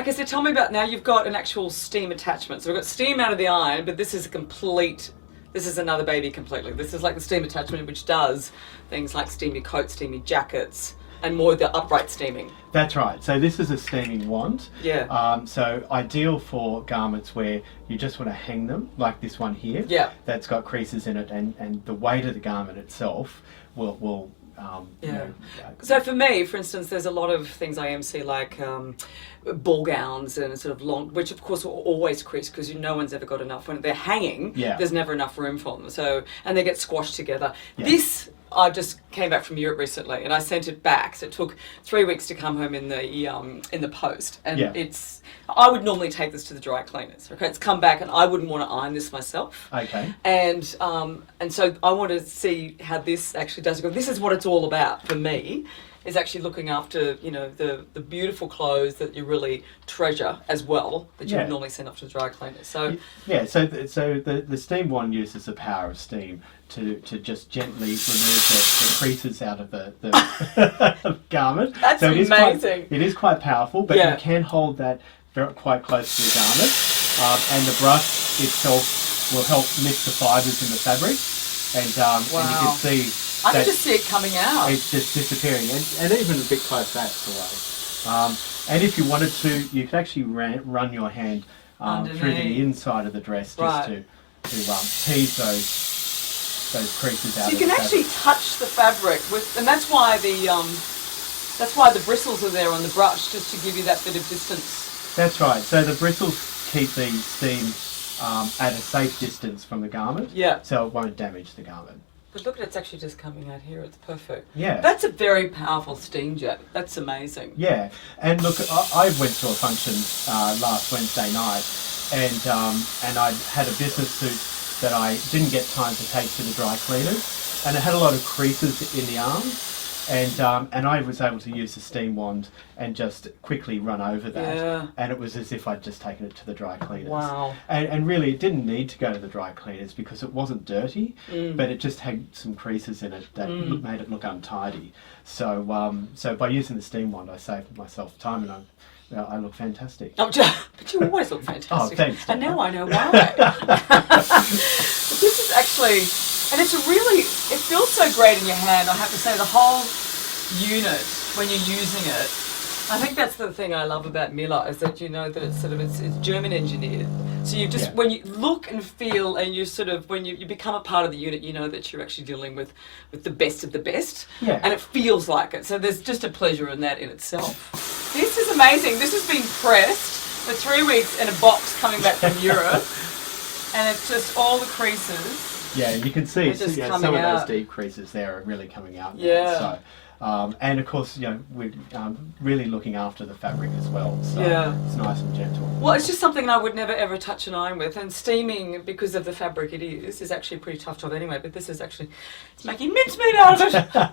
Okay, so tell me about, now you've got an actual steam attachment. So we've got steam out of the iron, but this is this is another baby completely. This is like the steam attachment, which does things like steam your coats, steam your jackets, and more the upright steaming. That's right. So this is a steaming wand. Yeah. So ideal for garments where you just want to hang them, like this one here. Yeah. That's got creases in it, and the weight of the garment itself will yeah. So for me, for instance, there's a lot of things I MC like ball gowns and sort of long, which of course will always crease because no one's ever got enough. When they're hanging, there's never enough room for them. So, and they get squashed together. Yeah. This, I just came back from Europe recently and I sent it back. So it took 3 weeks to come home in the post. And I would normally take this to the dry cleaners. Okay, it's come back and I wouldn't want to iron this myself. Okay. And so I want to see how this actually does. This is what it's all about for me. Is actually looking after, you know, the beautiful clothes that you really treasure as well, that you would normally send off to the dry cleaners. So so the steam wand uses the power of steam to just gently remove the creases out of the garment. That's so amazing. It is quite powerful, but you can hold that quite close to the garment, and the brush itself will help mix the fibres in the fabric, and you can see. I can just see it coming out. It's just disappearing, and even a bit close that's the way. And if you wanted to, you could actually run your hand through the inside of the dress just to tease those creases out. So you can actually touch the fabric with, and that's why the bristles are there on the brush, just to give you that bit of distance. That's right. So the bristles keep the steam at a safe distance from the garment. Yeah. So it won't damage the garment. But look at it's actually just coming out here. It's perfect. Yeah. That's a very powerful steam jet. That's amazing. Yeah. And look, I went to a function last Wednesday night, and I had a business suit that I didn't get time to take to the dry cleaners, and it had a lot of creases in the arms. And I was able to use the steam wand and just quickly run over that, and it was as if I'd just taken it to the dry cleaners. Wow! And really, it didn't need to go to the dry cleaners because it wasn't dirty, but it just had some creases in it that made it look untidy. So, so by using the steam wand, I saved myself time, and I look fantastic. Oh, but you always look fantastic. Oh, thanks. And now I know why. But this is actually. And it's it feels so great in your hand, I have to say, the whole unit, when you're using it. I think that's the thing I love about Miele, is that you know that it's it's German engineered. So you just, when you look and feel and you when you become a part of the unit, you know that you're actually dealing with the best of the best. Yeah. And it feels like it. So there's just a pleasure in that in itself. This is amazing. This has been pressed for 3 weeks in a box coming back from Europe. And it's just all the creases. Yeah, you can see some of those deep creases there are really coming out now. Yeah. So, and of course, you know, we're really looking after the fabric as well. So it's nice and gentle. Well, it's just something I would never ever touch an iron with. And steaming, because of the fabric it is actually a pretty tough job anyway. But this is actually, it's making mincemeat out of it.